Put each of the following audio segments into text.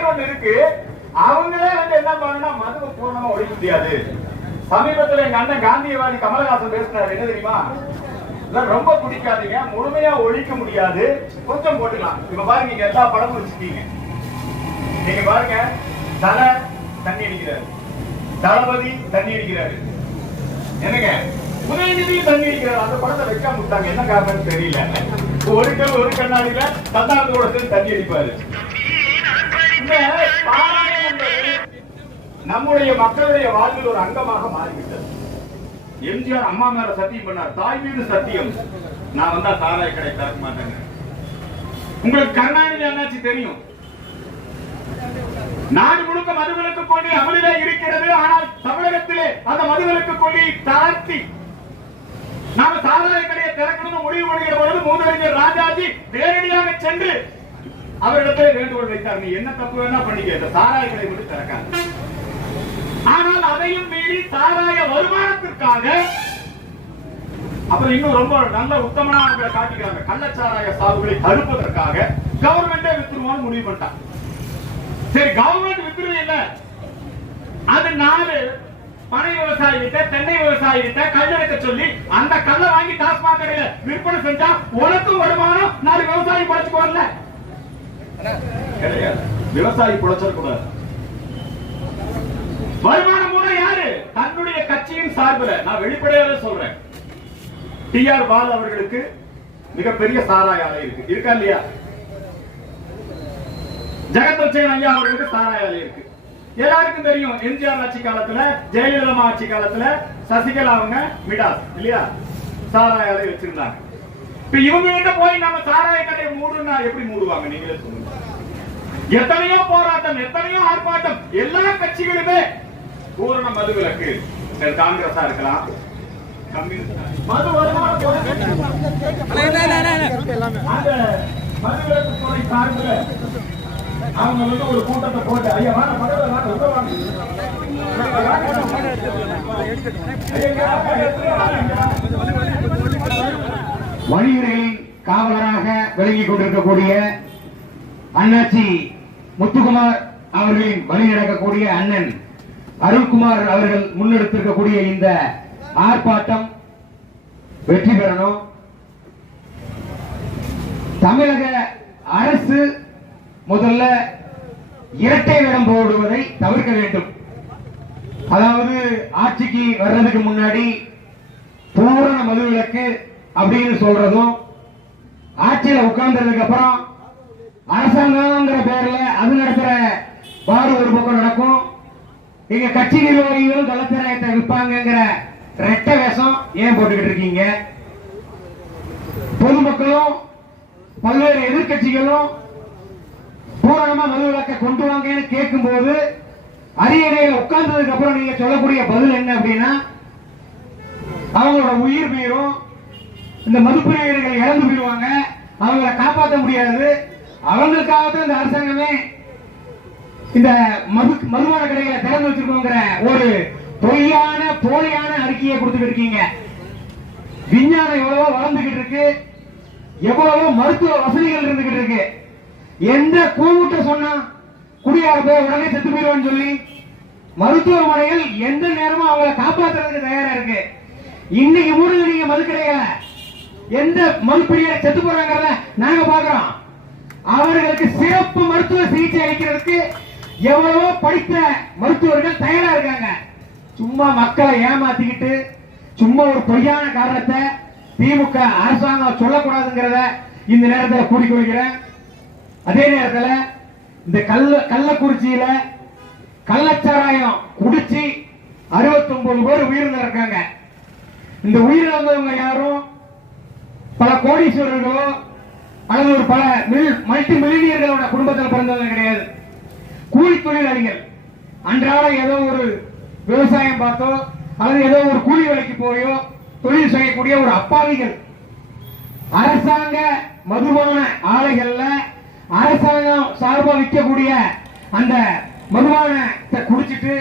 துறைன்னு ஒண்ணு இருக்கு. அவங்களே வந்து என்ன பண்ணணும்னா மதுவை பூர்ணமா ஒழிக்க முடியாது. சமீபத்துல எங்க அண்ணன் காந்தியவாதி கமலஹாசன் பேசினாரு. என்ன தெரியுமா? ரொம்ப பிடிக்காதீங்க. முழுமையா ஒழிக்க முடியாது. கொஞ்சம் போட்டுக்கலாம். இப்ப பாருங்க நீங்க எல்லா படமும் வச்சிருக்கீங்க. நீங்க பாருங்க தலை தண்ணி அடிக்கிறாரு. தளபதி தண்ணி அடிக்கிறாரு. என்னங்க? உதயநிதி தண்ணி அடிக்கிறாரு. அந்த படத்தை வைக்காம விட்டாங்க என்ன காரணம் தெரியல. ஒரு கண் ஒரு கண்ணாடியில தந்தாந்து கூட சேர்ந்து தண்ணி அடிப்பாரு. இந்த பாராயணம் நம்முடைய மக்களுடைய வாழ்வில் ஒரு அங்கமாக மாறிவிட்டது. எம்ஜிஆர் அம்மா மேல சத்தியம் பண்ணார். தாய் மீது சத்தியம். நான் வந்தா சாராய கடை திறக்க மாட்டேங்க. உங்களுக்கு கருணாநிதி அண்ணாச்சி தெரியும். நாடு முழுக்க மதுவிலக்கு கொண்டு அமலிலே இருக்கிறது. ஆனால் தமிழகத்திலே அந்த மதுவிலக்கு கொண்டு தாழ்த்தி நாம சாராய கடையை திறக்கணும்னு முடிவு பண்ணுகிற பொழுது மூதறிஞர் ராஜாஜி நேரடியாக சென்று அவரிடத்தில் வேண்டுகோள் வைத்தார். நீ என்ன தப்பு வேணா பண்ணிக்க. இந்த சாராய கடை மட்டும் திறக்காது. ஆனால் அதையும் மீறி சாராய வருமானத்திற்காக அப்புறம் இன்னும் ரொம்ப நல்ல உத்தமனா அவங்களை காட்டிக்கிறாங்க. கள்ளச்சாராய சாகுகளை தடுப்பதற்காக கவர்மெண்டே வித்துருவான்னு முடிவு பண்ணிட்டான். சரி கவர்மெண்ட் வித்துருது இல்ல அது நாலு பனை விவசாயிகிட்ட தென்னை விவசாயிகிட்ட கல்லெடுக்க சொல்லி அந்த கல்லை வாங்கி டாஸ்மாக விற்பனை செஞ்சா உனக்கும் வருமானம் நாலு விவசாயி படைச்சுக்குவார்ல கிடையாது விவசாயி புழைச்சிடக்கூடாது வருமானம் கூட யாரு? தன்னுடைய கட்சியின் சார்பில். நான் வெளிப்படையாவே சொல்றேன். டி ஆர் பால் அவர்களுக்கு மிகப்பெரிய சாராய ஆலை இருக்கு. இருக்கா இல்லையா? ஜெகதட்சன் ஐயா அவர்களுக்கு சாராய ஆலை இருக்கு. எல்லாருக்கும் தெரியும் எம்ஜிஆர் ஆட்சி காலத்துல ஜெயலலிதா ஆட்சி காலத்துல சசிகலா அவங்க மிடாஸ் இல்லையா? சாராய ஆலை வச்சிருந்தாங்க. இப்ப இவங்க கிட்ட போய் நம்ம சாராய கடையை மூடுனா எப்படி மூடுவாங்க நீங்களே சொல்லுங்க எத்தனையோ போராட்டம் எத்தனையோ ஆர்ப்பாட்டம் எல்லா கட்சிகளுமே பூரண மது விலக்கு காங்கிரஸா இருக்கலாம் மது விலக்கு துறை அவங்க வந்து ஒரு கூட்டத்தை போட்டு ஐயா வாங்க பக்கத்துல வாங்க உள்ள வாங்க ஐயா, வழியுறையின் காவலராக விளங்கிக் கொண்டிருக்கக்கூடிய அண்ணாச்சி முத்துக்குமார் அவர்களின் வழி நடக்கக்கூடிய அண்ணன் அருள்குமார் அவர்கள் முன்னெடுத்திருக்கக்கூடிய இந்த ஆர்ப்பாட்டம் வெற்றி பெறணும். தமிழக அரசு முதல்ல இரட்டை வேடம் போடுவதை தவிர்க்க வேண்டும். அதாவது ஆட்சிக்கு வர்றதுக்கு முன்னாடி பூரண மதுவிலக்கு அப்படின்னு சொல்றதும் ஆட்சியில உட்கார்ந்ததுக்கு அப்புறம் அரசாங்கம்ங்கிற பேர்ல அது நடத்துற பாடு ஒரு பக்கம் நடக்கும். எங்க கட்சி நிர்வாகிகளும் கலத்திராயத்தை விற்பாங்கங்கிற ரெட்ட வேஷம் ஏன் போட்டுக்கிட்டு இருக்கீங்க? பொதுமக்களும் பல்வேறு எதிர்க்கட்சிகளும் பூரணமா மதுவிலக்க கொண்டு வாங்கன்னு கேட்கும் போது அரியணையில உட்கார்ந்ததுக்கு அப்புறம் நீங்க சொல்லக்கூடிய பதில் என்ன அப்படின்னா அவங்களோட உயிர் மீறும் இந்த மதுப்பிரியர்கள் இறந்து போயிடுவாங்க. அவங்கள காப்பாற்ற முடியாது அவங்களுக்காகத்தான் இந்த அரசாங்கமே இந்த மது மதுபான கடைகளை திறந்து வச்சிருக்கோங்கிற ஒரு பொய்யான போலியான அறிக்கையை கொடுத்துட்டு இருக்கீங்க. விஞ்ஞானம் எவ்வளவோ வளர்ந்துகிட்டு இருக்கு. எவ்வளவோ மருத்துவ வசதிகள் இருந்துகிட்டு இருக்கு. எந்த கூமுட்ட சொன்னா குடியார போய் உடனே செத்து போயிடுவான்னு சொல்லி மருத்துவமனையில் எந்த நேரமும் அவங்களை காப்பாத்துறதுக்கு தயாரா இருக்கு. இன்னைக்கு மூடுங்க நீங்க மதுக்கடைகளை எந்த மதுப்பிரியை செத்து போறாங்கிறத நாங்க பாக்குறோம் அவர்களுக்கு சிறப்பு மருத்துவ சிகிச்சை அளிக்கிறதுக்கு எவ்வளவோ படித்த மருத்துவர்கள் தயாரா இருக்காங்க. சும்மா மக்களை ஏமாத்திக்கிட்டு சும்மா ஒரு பொய்யான காரணத்தை திமுக அரசாங்கம் சொல்லக்கூடாதுங்கிறத இந்த நேரத்தில் கூறிக்கொள்கிறேன் அதே நேரத்தில் இந்த கள்ள கள்ளக்குறிச்சியில கள்ளச்சாராயம் குடிச்சு 69 பேர் உயிரிழந்திருக்காங்க. இந்த உயிரிழந்தவங்க யாரும் பல கோடீஸ்வரர்களோ அல்லது ஒரு பல மல்டி மில்லியர்களோட குடும்பத்தில் பிறந்தவர்கள் கிடையாது. கூலி தொழிலாளிகள். அன்றாட ஏதோ ஒரு விவசாயம் பார்த்தோ அல்லது ஏதோ ஒரு கூலி வேலைக்கு போயோ தொழில் செய்யக்கூடிய ஒரு அப்பாவிகள். அரசாங்க மதுபான ஆலைகள்ல அரசாங்கம் சார்பாக விற்கக்கூடிய அந்த மதுபானத்தை குடிச்சிட்டு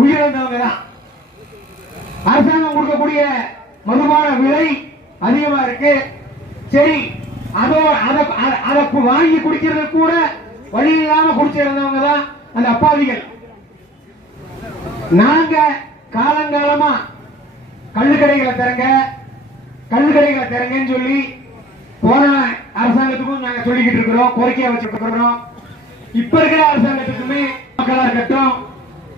உயிரிழந்தவங்க தான். அரசாங்கம் கொடுக்கக்கூடிய மதுபான விலை அதிகமா இருக்கு. சரி அதோ அத வாங்கி குடிக்கிறது கூட வழி இல்லாம குடிச்சிருந்தவங்க தான் அந்த அப்பாவிகள். நாங்க காலங்காலமா கள்ளுக்கடைகளை திறங்க கள்ளுக்கடைகளை திறங்கன்னு சொல்லி போன அரசாங்கத்துக்கும் நாங்க சொல்லிக்கிட்டு இருக்கிறோம் கோரிக்கையா வச்சுட்டு இருக்கிறோம் இப்ப இருக்கிற அரசாங்கத்துக்குமே மக்களா இருக்கட்டும்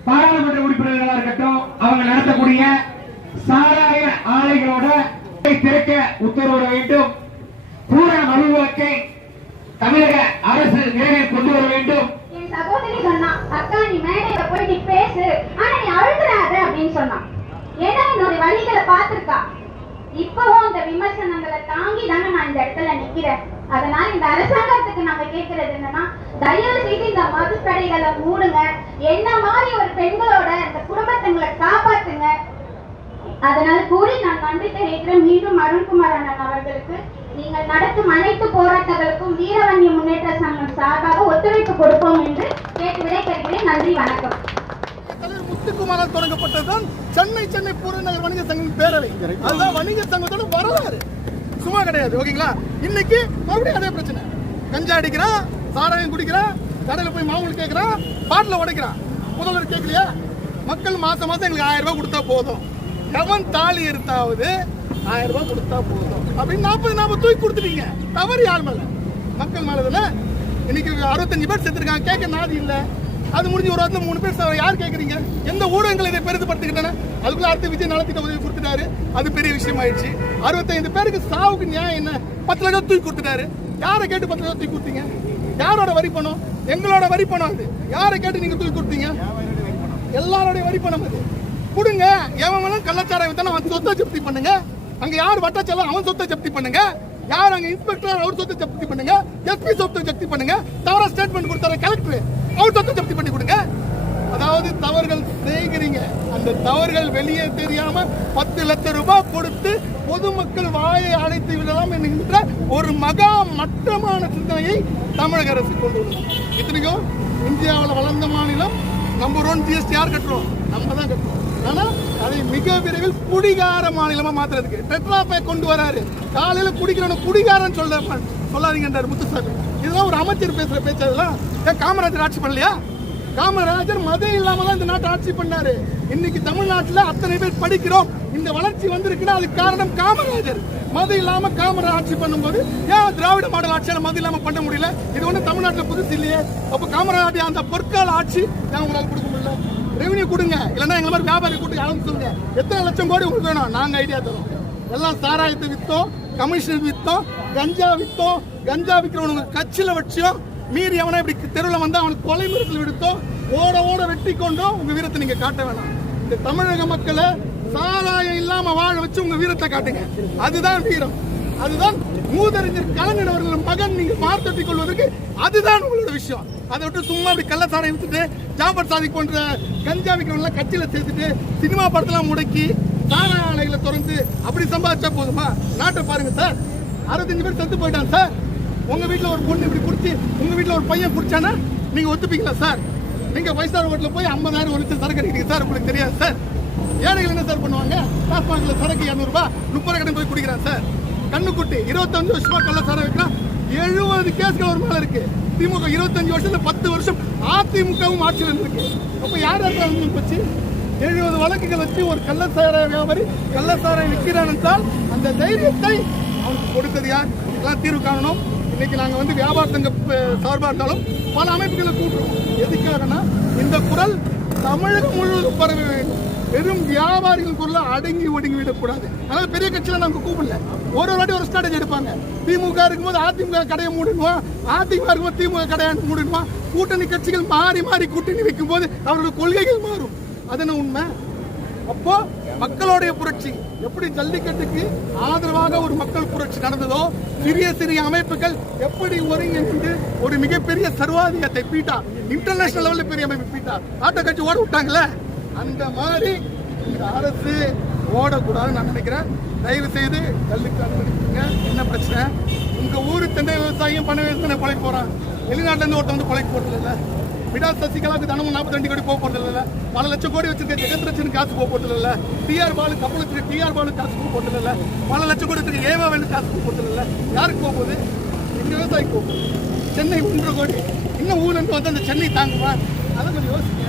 பாராளுமன்ற உறுப்பினர்களா இருக்கட்டும் அவங்க நடத்தக்கூடிய சாராய ஆலைகளோட திறக்க உத்தரவிட வேண்டும். பூரண மதுவிலக்கை தமிழக அரசு நிறைவேறி கொண்டு வர வேண்டும். என் சகோதரி சொன்னா அக்கா நீ மேடையில போய் நீ பேசு. ஆனா நீ அழுதுறாத அப்படின்னு சொன்னான். ஏன்னா என்னோட வழிகளை பார்த்திருக்கா? இப்பவும் அந்த விமர்சனங்களை தாங்கி தாங்க நான் இந்த இடத்துல நிக்கிறேன். அதனால இந்த அரசாங்கத்துக்கு நாங்க கேட்கறது என்னன்னா தயவு செய்து இந்த மது கடைகளை மூடுங்க. என்ன மாதிரி ஒரு பெண்களோட இந்த குடும்பத்துங்களை காப்பாத்துங்க. அதனால் கூடி நான் நன்றி நேற்று மீண்டும் அருண்குமார் அண்ணன் அவர்களுக்கு நீங்கள் நடத்தும் அனைத்து போராட்டங்களுக்கும் வீரவன்ய முன்னேற்ற சங்கம் சார்பாக ஒத்துழைப்பு கொடுப்போம் என்று கேட்டு விடைபெறுகிறேன். நன்றி வணக்கம். முத்துக்குமாரால் தொடங்கப்பட்டதுதான் சென்னை சென்னை புறநகர் வணிக சங்கம் பேரவை. அதுதான் வணிக சங்கத்தோட வரலாறு. சும்மா கிடையாது ஓகேங்களா? இன்னைக்கு மறுபடியும் அதே பிரச்சனை. கஞ்சா அடிக்கிறான் சாராயம் குடிக்கிறான் கடையில் போய் மாவுள் கேட்கிறான் பாட்டில் உடைக்கிறான். முதல்வர் கேட்கலையா மக்கள் மாசம் மாசம் எங்களுக்கு ஆயிரம் ரூபாய் கொடுத்தா போதும். கவன் தாலி எடுத்தாவது ஆயிரம் ரூபாய் கொடுத்தா போதும். அப்படின்னு நாற்பது நாற்பது தூக்கி கொடுத்துட்டீங்க. தவறு யார் மேல? மக்கள் மேல தானே? இன்னைக்கு அறுபத்தஞ்சு பேர் செத்துருக்காங்க. கேட்க நாதி இல்லை. அது முடிஞ்சு ஒரு வாரத்தில் மூணு பேர் யார் கேட்குறீங்க எந்த ஊடகங்கள் இதை பெரிதுபடுத்திக்கிட்டன அதுக்குள்ள அடுத்து விஜய் நலத்திட்ட உதவி கொடுத்துட்டாரு. அது பெரிய விஷயம் ஆயிடுச்சு அறுபத்தைந்து பேருக்கு சாவுக்கு நியாயம் என்ன? பத்து லட்சம் தூக்கி கொடுத்துட்டாரு. யாரை கேட்டு பத்து லட்சம் தூக்கி கொடுத்தீங்க? யாரோட வரி பணம்? எங்களோட வரி பணம் அது. யாரை கேட்டு நீங்க தூக்கி கொடுத்தீங்க? எல்லாரோடைய வரி பணம் அது. கொடுங்க. எவன் கள்ளச்சாரம் கள்ளச்சாராயம் அவன் சொத்தை ஜப்தி பண்ணுங்க. அங்க யார் வட்டாச்சலம் அவன் சொத்தை ஜப்தி பண்ணுங்க. யார் அங்க இன்ஸ்பெக்டர் அவர் சொத்தை ஜப்தி பண்ணுங்க. எஸ்பி சொத்தை ஜப்தி பண்ணுங்க. தவறா ஸ்டேட்மெண்ட் கொடுத்தாரு கலெக்டர் அவர் சொத்தை ஜப்தி பண்ணி கொடுங்க. அதாவது தவறுகள் செய்கிறீங்க அந்த தவறுகள் வெளியே தெரியாம பத்து லட்சம் ரூபாய் கொடுத்து பொதுமக்கள் வாயை அழைத்து விடலாம் என்கின்ற ஒரு மகா மட்டமான சிந்தனையை தமிழக அரசு கொண்டு உள்ளது இத்தனைக்கும் இந்தியாவில் வளர்ந்த நம்பர் ஒன் ஜிஎஸ்டி யார் கட்டுறோம்? நம்ம தான் கட்டுறோம். ஆனால் அதை மிக விரைவில் குடிகார மாநிலமாக மாற்றுறதுக்கு டெட்ரா கொண்டு வராரு. காலையில் குடிக்கிறவன குடிகாரன் சொல்ல சொல்லாதீங்கன்றார் முத்துசாமி. இதெல்லாம் ஒரு அமைச்சர் பேசுகிற பேச்சு அதெல்லாம். ஏன் காமராஜர் ஆட்சி பண்ணலையா? காமராஜர் மதம் இல்லாம தான் இந்த நாட்டை ஆட்சி பண்ணாரு. இன்னைக்கு தமிழ்நாட்டுல அத்தனை பேர் படிக்கிறோம். இந்த வளர்ச்சி வந்திருக்குன்னா அதுக்கு காரணம் காமராஜர். மதம் இல்லாம காமராஜர் ஆட்சி பண்ணும்போது ஏன் திராவிட மாடல் ஆட்சியால மதம் இல்லாம பண்ண முடியல? இது ஒண்ணு தமிழ்நாட்டுல புதுசு இல்லையே. அப்ப காமராஜர் அந்த பொற்கால ஆட்சி நான் உங்களால கொடுக்க முடியல. ரெவன்யூ கொடுங்க. இல்லைன்னா எங்களை மாதிரி வியாபாரி கூட்டு அளவு சொல்லுங்க. எத்தனை லட்சம் கோடி உங்களுக்கு வேணும்? நாங்க ஐடியா தரோம். எல்லாம் சாராயத்தை வித்தோம் கமிஷன் வித்தோம் கஞ்சா வித்தோம் கஞ்சா விற்கிறவனுங்க கட்சியில வச்சியும் மீறி அவனை இப்படி தெருவில் வந்து அவனுக்கு கொலை மிரட்டல் விடுத்தோ ஓட ஓட வெட்டி கொண்டோ உங்கள் வீரத்தை நீங்கள் காட்ட வேணாம். இந்த தமிழக மக்களை சாராயம் இல்லாம வாழ வச்சு உங்க வீரத்தை காட்டுங்க. அதுதான் வீரம். அதுதான் மூதறிஞர் கலைஞர் அவர்கள் மகன் நீங்க மார்த்தட்டி கொள்வதற்கு அதுதான் உங்களோட விஷயம். அதை விட்டு சும்மா அப்படி கள்ளச்சாரம் வித்துட்டு ஜாபர் சாதிக் போன்ற கஞ்சா விற்கிறவங்க கட்சியில சேர்த்துட்டு சினிமா படத்தெல்லாம் முடக்கி சாராய ஆலைகளை திறந்து அப்படி சம்பாதிச்சா போதுமா? நாட்டை பாருங்க சார். அறுபத்தஞ்சு பேர் செத்து போயிட்டான் சார். உங்க வீட்டில் ஒரு பொண்ணு இப்படி குடிச்சு உங்க வீட்டில் ஒரு பையன் குடிச்சானா நீங்க ஒத்துப்பீங்களா சார்? நீங்க ஃபைவ் ஸ்டார் போய் ஐம்பதாயிரம் ஒரு லட்சம் சரக்கு அடிக்கிறீங்க சார் உங்களுக்கு தெரியாது சார். ஏழைகள் என்ன சார் பண்ணுவாங்க? டாஸ்மாக்ல சரக்கு இரநூறுபா முப்பது கடன் போய் குடிக்கிறான் சார். கண்ணுக்குட்டி இருபத்தஞ்சு வருஷமா கள்ள சாரம் வைக்கிறான் எழுபது கேஸ்கள் ஒரு மேல இருக்கு. திமுக இருபத்தஞ்சு வருஷத்துல பத்து வருஷம் அதிமுகவும் ஆட்சியில் இருந்திருக்கு. அப்ப யார் யார் போச்சு? எழுபது வழக்குகள் வச்சு ஒரு கள்ளசார வியாபாரி கள்ளசாரை விற்கிறான் என்றால் அந்த தைரியத்தை அவனுக்கு கொடுத்தது யார்? இதெல்லாம் தீர்வு காணணும். இன்னைக்கு நாங்க வந்து வியாபார சங்க இருந்தாலும் பல அமைப்புகளை கூட்டுறோம். எதுக்காகனா இந்த குரல் தமிழகம் முழுவதும் பரவ வேண்டும். வெறும் வியாபாரிகள் குரல அடங்கி ஒடுங்கி விடக்கூடாது. அதனால பெரிய கட்சியில நாங்க கூப்பிடல. ஒரு ஒரு வாட்டி ஒரு ஸ்ட்ராட்டஜி எடுப்பாங்க. திமுக இருக்கும்போது அதிமுக கடையை மூடணுமா? அதிமுக இருக்கும்போது திமுக கடையை மூடணுமா? கூட்டணி கட்சிகள் மாறி மாறி கூட்டணி வைக்கும் போது அவர்களுடைய கொள்கைகள் மாறும். அது என்ன உண்மை? அப்போ மக்களுடைய புரட்சி. எப்படி ஜல்லிக்கட்டுக்கு ஆதரவாக ஒரு மக்கள் புரட்சி நடந்ததோ சிறிய சிறிய அமைப்புகள் எப்படி ஒருங்கிணைந்து ஒரு மிகப்பெரிய சர்வாதிகாரத்தை பீட்டா இன்டர்நேஷனல் லெவலில் பெரிய அமைப்பு பீட்டா ஆட்டோ கட்சி ஓட விட்டாங்கல்ல அந்த மாதிரி இந்த அரசு ஓடக்கூடாதுன்னு நான் நினைக்கிறேன். தயவு செய்து ஜல்லிக்கட்டு அனுமதிக்குங்க என்ன பிரச்சனை? உங்கள் ஊர் தென்னை விவசாயம் பண்ண விவசாயம் கொலை போகிறான் வெளிநாட்டிலேருந்து ஒருத்தன் வந்து கொலைக்கு போறது விடா சசிகலாவுக்கு தினமும் நாற்பத்தி கோடி போக போறது இல்ல. பல லட்சம் கோடி வச்சிருக்க ஜெகத்ரட்சனுக்கு காசு போக போறது இல்ல. டிஆர் பாலு கப்பலத்துக்கு டிஆர் பாலு காசு போக போறது இல்ல. பல லட்சம் கோடி வச்சிருக்க ஏவா வேணும் காசு போக போறது இல்ல. யாருக்கு போக போகுது? இந்த விவசாயிக்கு போக போகுது. சென்னை ஒன்றரை கோடி. இன்னும் என்ன ஊழல் வந்து அந்த சென்னை தாங்குமா? அதை கொஞ்சம் யோசிங்க.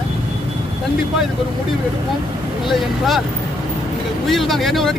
கண்டிப்பா இதுக்கு ஒரு முடிவு எடுப்போம். இல்லை என்றால் நீங்கள் உயிர் தான். என்ன ஒரு